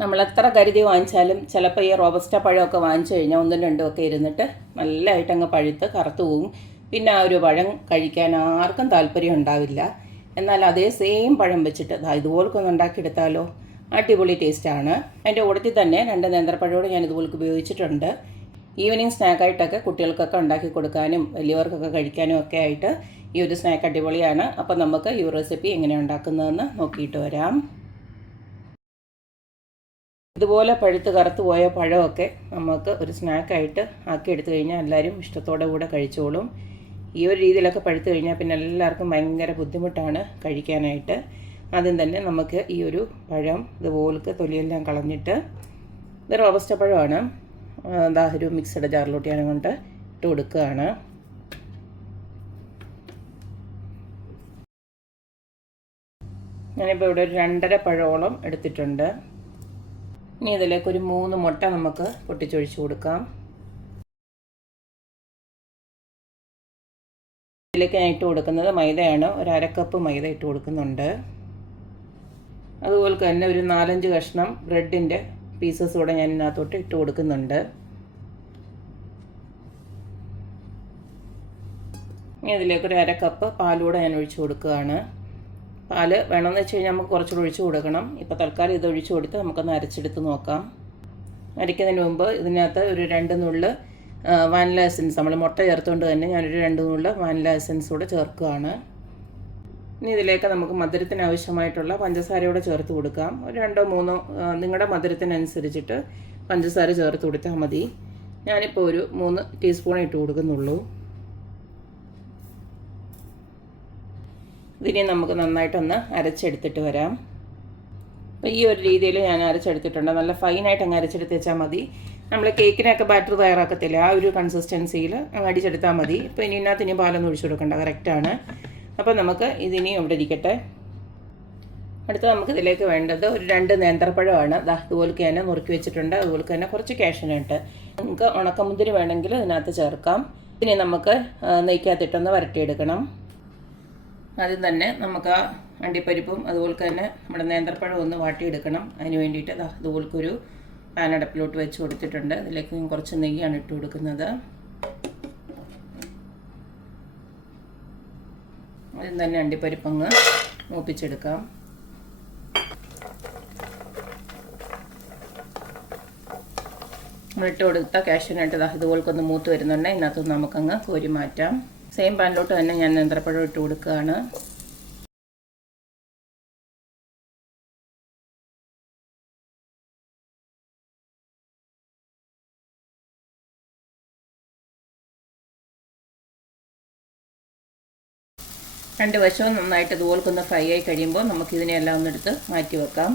നമ്മൾ എത്ര കരുതി വാങ്ങിച്ചാലും ചിലപ്പോൾ ഈ റോബസ്റ്റ പഴമൊക്കെ വാങ്ങിച്ചു കഴിഞ്ഞാൽ ഒന്നും രണ്ടും ഒക്കെ ഇരുന്നിട്ട് നല്ലതായിട്ട് അങ്ങ് പഴുത്ത് കറുത്തു പോകും പിന്നെ ആ ഒരു പഴം കഴിക്കാൻ ആർക്കും താല്പര്യം ഉണ്ടാവില്ല. എന്നാൽ അതേ സെയിം പഴം വെച്ചിട്ട് ഇതുപോലൊക്കെ ഒന്ന് ഉണ്ടാക്കിയെടുത്താലോ? അടിപൊളി ടേസ്റ്റാണ് അതിന്റെ കൂടത്തിൽ തന്നെ രണ്ട് നേന്ത്രപ്പഴോട് ഞാൻ ഇതുപോലെ ഉപയോഗിച്ചിട്ടുണ്ട്. ഈവനിങ് സ്നാക്കായിട്ടൊക്കെ കുട്ടികൾക്കൊക്കെ ഉണ്ടാക്കി കൊടുക്കാനും വലിയവർക്കൊക്കെ കഴിക്കാനും ഒക്കെ ആയിട്ട് ഈ ഒരു സ്നാക്ക് അടിപൊളിയാണ്. അപ്പോൾ നമുക്ക് ഈ റെസിപ്പി എങ്ങനെ ഉണ്ടാക്കുന്നതെന്ന് നോക്കിയിട്ട് വരാം. ഇതുപോലെ പഴുത്ത് കറുത്ത് പോയ പഴമൊക്കെ നമുക്ക് ഒരു സ്നാക്കായിട്ട് ആക്കി എടുത്തു കഴിഞ്ഞാൽ എല്ലാവരും ഇഷ്ടത്തോടെ കൂടെ കഴിച്ചോളും. ഈ ഒരു രീതിയിലൊക്കെ പഴുത്ത് കഴിഞ്ഞാൽ പിന്നെ എല്ലാവർക്കും ഭയങ്കര ബുദ്ധിമുട്ടാണ് കഴിക്കാനായിട്ട്. ആദ്യം തന്നെ നമുക്ക് ഈ ഒരു പഴം ഇതുപോലത്തെ തൊലിയെല്ലാം കളഞ്ഞിട്ട് ഇത് റോബസ്റ്റ പഴമാണ്. എന്താ ഒരു മിക്സഡ് ജാറിലോട്ട് ഞാൻ കൊണ്ട് ഇട്ട് കൊടുക്കുകയാണ്. ഞാനിപ്പോൾ ഇവിടെ ഒരു രണ്ടര പഴമോളം എടുത്തിട്ടുണ്ട്. ഇനി ഇതിലേക്ക് ഒരു മൂന്ന് മുട്ട നമുക്ക് പൊട്ടിച്ചൊഴിച്ച് കൊടുക്കാം. ഇതിലേക്ക് ഞാൻ ഇട്ട് കൊടുക്കുന്നത് മൈദയാണ്. ഒരു അരക്കപ്പ് മൈദ ഇട്ട് കൊടുക്കുന്നുണ്ട്. അതുപോലെ തന്നെ ഒരു നാലഞ്ച് കഷ്ണം ബ്രെഡിന്റെ പീസസ് കൂടെ ഞാൻ ഇതിനകത്തോട്ട് ഇട്ട് കൊടുക്കുന്നുണ്ട്. ഇതിലേക്ക് ഒരു അര കപ്പ് പാലൂടെ ഞാൻ ഒഴിച്ചു കൊടുക്കുകയാണ്. പാൽ വേണമെന്ന് വെച്ച് കഴിഞ്ഞാൽ നമുക്ക് കുറച്ചുകൂടി ഒഴിച്ച് കൊടുക്കണം. ഇപ്പോൾ തൽക്കാലം ഇത് ഒഴിച്ച് കൊടുത്ത് നമുക്കൊന്ന് അരച്ചെടുത്ത് നോക്കാം. അരയ്ക്കുന്നതിന് മുമ്പ് ഇതിനകത്ത് ഒരു രണ്ട് നുള്ള് വാനില എസൻസ്. നമ്മൾ മുട്ട ചേർത്തുകൊണ്ട് തന്നെ ഞാനൊരു രണ്ട് നുള്ള് വാനില എസൻസ് കൂടെ ചേർക്കുകയാണ് ഇനി ഇതിലേക്ക് നമുക്ക് മധുരത്തിന് ആവശ്യമായിട്ടുള്ള പഞ്ചസാരയോടെ ചേർത്ത് കൊടുക്കാം. ഒരു രണ്ടോ മൂന്നോ നിങ്ങളുടെ മധുരത്തിനനുസരിച്ചിട്ട് പഞ്ചസാര ചേർത്ത് കൊടുത്താൽ മതി. ഞാനിപ്പോൾ ഒരു മൂന്ന് ടീസ്പൂൺ ഇട്ട് കൊടുക്കുന്നുള്ളൂ. ഇതിനെ നമുക്ക് നന്നായിട്ടൊന്ന് അരച്ചെടുത്തിട്ട് വരാം. അപ്പോൾ ഈ ഒരു രീതിയിൽ ഞാൻ അരച്ചെടുത്തിട്ടുണ്ട്. നല്ല ഫൈനായിട്ട് അങ്ങ് അരച്ചെടുത്ത് വെച്ചാൽ മതി. നമ്മൾ കേക്കിനൊക്കെ ബാറ്റർ തയ്യാറാക്കത്തില്ല. ആ ഒരു കൺസിസ്റ്റൻസിയിൽ അങ്ങ് അടിച്ചെടുത്താൽ മതി. ഇപ്പോൾ ഇനി ഇതിനകത്ത് ഇനി പാലൊന്നും ഒഴിച്ചു കൊടുക്കണ്ട. കറക്റ്റാണ് അപ്പോൾ നമുക്ക് ഇതിനി ഇവിടെ ഇരിക്കട്ടെ. അടുത്ത നമുക്ക് ഇതിലേക്ക് വേണ്ടത് ഒരു രണ്ട് നേന്ത്രപ്പഴമാണ്. ദാ ഇതുപോലെ തന്നെ നുറുക്കി വെച്ചിട്ടുണ്ട്. അതുപോലെ തന്നെ കുറച്ച് ക്യാഷനുണ്ട് നമുക്ക് ഉണക്കമുന്തിരി വേണമെങ്കിൽ ഇതിനകത്ത് ചേർക്കാം. ഇനി നമുക്ക് നെയ്ക്കകത്തിട്ടൊന്ന് വരട്ടിയെടുക്കണം. ആദ്യം തന്നെ നമുക്ക് ആ അണ്ടിപ്പരിപ്പും അതുപോലെ തന്നെ നമ്മുടെ നേന്ത്രപ്പഴം ഒന്ന് വാട്ടിയെടുക്കണം. അതിന് വേണ്ടിയിട്ട് ദാ ഇതുപോലൊരു പാൻ അടപ്പിലോട്ട് വെച്ച് കൊടുത്തിട്ടുണ്ട്. അതിലേക്ക് കുറച്ച് നെയ്യാണ് ഇട്ട് കൊടുക്കുന്നത്. ആദ്യം തന്നെ അണ്ടിപ്പരിപ്പങ്ങ് മൂപ്പിച്ചെടുക്കാം. നമ്മളിട്ട് കൊടുത്ത കാഷ്യൂനായിട്ട് ദാ ഒന്ന് മൂത്ത് വരുന്നുണ്ട്. ഇതിനകത്ത് നമുക്കങ്ങ് കോരി മാറ്റാം. സെയിം പാനിലോട്ട് തന്നെ ഞാൻ നേന്ത്രപ്പഴം ഇട്ട് കൊടുക്കുകയാണ്. രണ്ട് വശവും നന്നായിട്ട് ഇതുപോലൊക്കെ ഒന്ന് ഫ്രൈ ആയി കഴിയുമ്പോൾ നമുക്കിതിനെല്ലാം ഒന്നെടുത്ത് മാറ്റി വെക്കാം.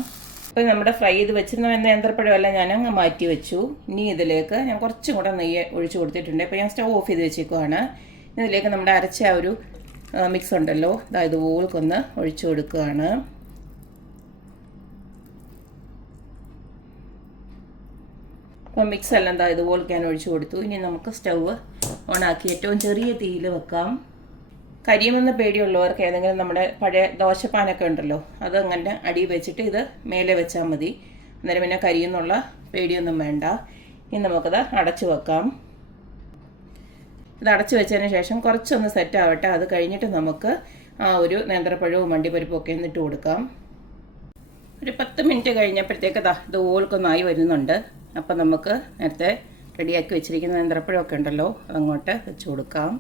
അപ്പോൾ നമ്മുടെ ഫ്രൈ ചെയ്ത് വെച്ചിരുന്ന നേന്ത്രപ്പഴമെല്ലാം ഞാൻ അങ്ങ് മാറ്റി വെച്ചു. ഇനി ഇതിലേക്ക് ഞാൻ കുറച്ചും കൂടെ നെയ്യ് ഒഴിച്ചു കൊടുത്തിട്ടുണ്ട്. ഇപ്പോൾ ഞാൻ സ്റ്റവ് ഓഫ് ചെയ്ത് വെച്ചേക്കുവാണ്. ഇതിലേക്ക് നമ്മുടെ അരച്ച ആ ഒരു മിക്സ് ഉണ്ടല്ലോ. ഇതാ ഇതുപോലൊക്കെ ഒന്ന് ഒഴിച്ചു കൊടുക്കുകയാണ്. അപ്പോൾ മിക്സ് എല്ലാം എന്താ ഇതുപോലെ ഞാൻ ഒഴിച്ചു കൊടുത്തു. ഇനി നമുക്ക് സ്റ്റവ് ഓണാക്കി ഏറ്റവും ചെറിയ തീയിൽ വെക്കാം. കരിയുമെന്ന് പേടിയുള്ളവർക്ക് ഏതെങ്കിലും നമ്മുടെ പഴയ ദോശപ്പാനൊക്കെ ഉണ്ടല്ലോ അത് അങ്ങനെ അടി വെച്ചിട്ട് ഇത് മേലെ വെച്ചാൽ മതി. അന്നേരം പിന്നെ കരിയെന്നുള്ള പേടിയൊന്നും വേണ്ട. ഇനി നമുക്കത് അടച്ചു വെക്കാം. ഇത് അടച്ചു വെച്ചതിന് ശേഷം കുറച്ചൊന്ന് സെറ്റ് ആവട്ടെ. അത് കഴിഞ്ഞിട്ട് നമുക്ക് ആ ഒരു നേന്ത്രപ്പഴവും മണ്ടിപ്പരിപ്പും ഒക്കെ ഒന്നിട്ട് കൊടുക്കാം. ഒരു പത്ത് മിനിറ്റ് കഴിഞ്ഞപ്പോഴത്തേക്ക് ദാ ഇത് ഓൾക്കൊന്നായി വരുന്നുണ്ട്. അപ്പം നമുക്ക് നേരത്തെ റെഡിയാക്കി വെച്ചിരിക്കുന്ന നേന്ത്രപ്പഴമൊക്കെ ഉണ്ടല്ലോ അതങ്ങോട്ട് വെച്ച് കൊടുക്കാം.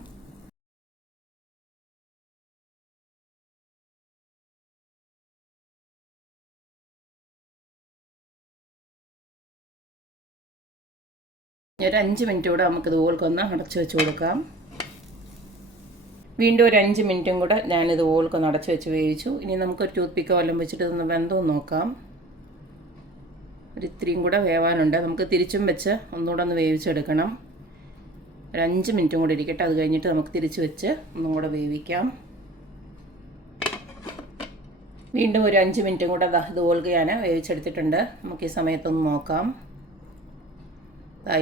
ഒരു അഞ്ച് മിനിറ്റ് കൂടെ നമുക്ക് ഇതുപോലൊന്ന് അടച്ചു വെച്ച് കൊടുക്കാം. വീണ്ടും ഒരു അഞ്ച് മിനിറ്റും കൂടെ ഞാനിത് ഓൾക്കൊന്ന് അടച്ചു വെച്ച് വേവിച്ചു. ഇനി നമുക്ക് ഒരു ടൂത്ത് പിക്കോ വല്ലതും വെച്ചിട്ട് ഇതൊന്ന് വെന്തോ നോക്കാം. ഒരു ഇത്തിരിയും കൂടെ വേവാനുണ്ട്. നമുക്ക് തിരിച്ചും വെച്ച് ഒന്നുകൂടെ ഒന്ന് വേവിച്ചെടുക്കണം. ഒരു അഞ്ച് മിനിറ്റും കൂടെ ഇരിക്കട്ടെ. അത് കഴിഞ്ഞിട്ട് നമുക്ക് തിരിച്ച് വെച്ച് ഒന്നും കൂടെ വേവിക്കാം. വീണ്ടും ഒരു അഞ്ച് മിനിറ്റും കൂടെ ഇതുപോലെ ഞാൻ വേവിച്ചെടുത്തിട്ടുണ്ട്. നമുക്ക് ഈ സമയത്തൊന്ന് നോക്കാം.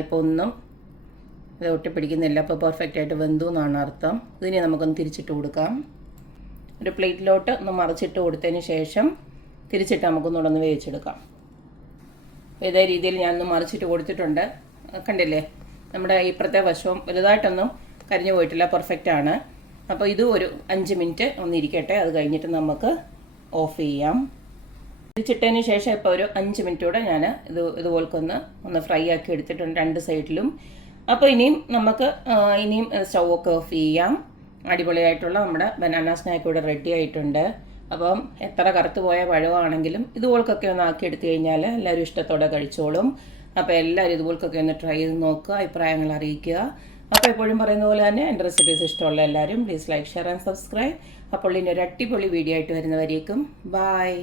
ഇപ്പോൾ ഒന്നും ഇത് ഒട്ടിപ്പിടിക്കുന്നില്ല അപ്പോൾ പെർഫെക്റ്റ് ആയിട്ട് വെന്തു എന്നാണ് അർത്ഥം. ഇതിനെ നമുക്കൊന്ന് തിരിച്ചിട്ട് കൊടുക്കാം. ഒരു പ്ലേറ്റിലോട്ട് ഒന്ന് മറിച്ചിട്ട് കൊടുത്തതിന് ശേഷം തിരിച്ചിട്ട് നമുക്കൊന്നുകൂടെ വേവിച്ചെടുക്കാം. ഇതേ രീതിയിൽ ഞാനൊന്ന് മറിച്ചിട്ട് കൊടുത്തിട്ടുണ്ട്. കണ്ടില്ലേ? നമ്മുടെ ഇപ്പുറത്തെ വശവും വലുതായിട്ടൊന്നും കരിഞ്ഞു പോയിട്ടില്ല. പെർഫെക്റ്റ് ആണ്. അപ്പോൾ ഇതും ഒരു അഞ്ച് മിനിറ്റ് ഒന്നിരിക്കട്ടെ അത് കഴിഞ്ഞിട്ട് നമുക്ക് ഓഫ് ചെയ്യാം. തിരിച്ചിട്ടതിന് ശേഷം ഇപ്പോൾ ഒരു അഞ്ച് മിനിറ്റോടെ ഞാൻ ഇത് ഇതുപോൽക്കൊന്ന് ഒന്ന് ഫ്രൈ ആക്കി എടുത്തിട്ടുണ്ട് രണ്ട് സൈഡിലും അപ്പോൾ ഇനിയും നമുക്ക് ഇനിയും സ്റ്റൗ ഒക്കെ ഓഫ് ചെയ്യാം. അടിപൊളിയായിട്ടുള്ള നമ്മുടെ ബനാന സ്നാക്ക് ഇവിടെ റെഡി ആയിട്ടുണ്ട്. അപ്പം എത്ര കറുത്ത് പോയ പഴമാണെങ്കിലും ഇതുപോൽക്കൊക്കെ ഒന്ന് ആക്കി എടുത്തു കഴിഞ്ഞാൽ എല്ലാവരും ഇഷ്ടത്തോടെ കഴിച്ചോളും. അപ്പോൾ എല്ലാവരും ഇതുപോൽക്കൊക്കെ ഒന്ന് ട്രൈ ചെയ്ത് നോക്കുക അഭിപ്രായങ്ങൾ അറിയിക്കുക. അപ്പോൾ എപ്പോഴും പറയുന്ന പോലെ തന്നെ എന്റെ റെസിപ്പീസ് ഇഷ്ടമുള്ള എല്ലാവരും please like share and subscribe അപ്പോൾ ഇനി ഒരു അടിപൊളി വീഡിയോ ആയിട്ട് വരുന്നവരേക്കും. ബായ്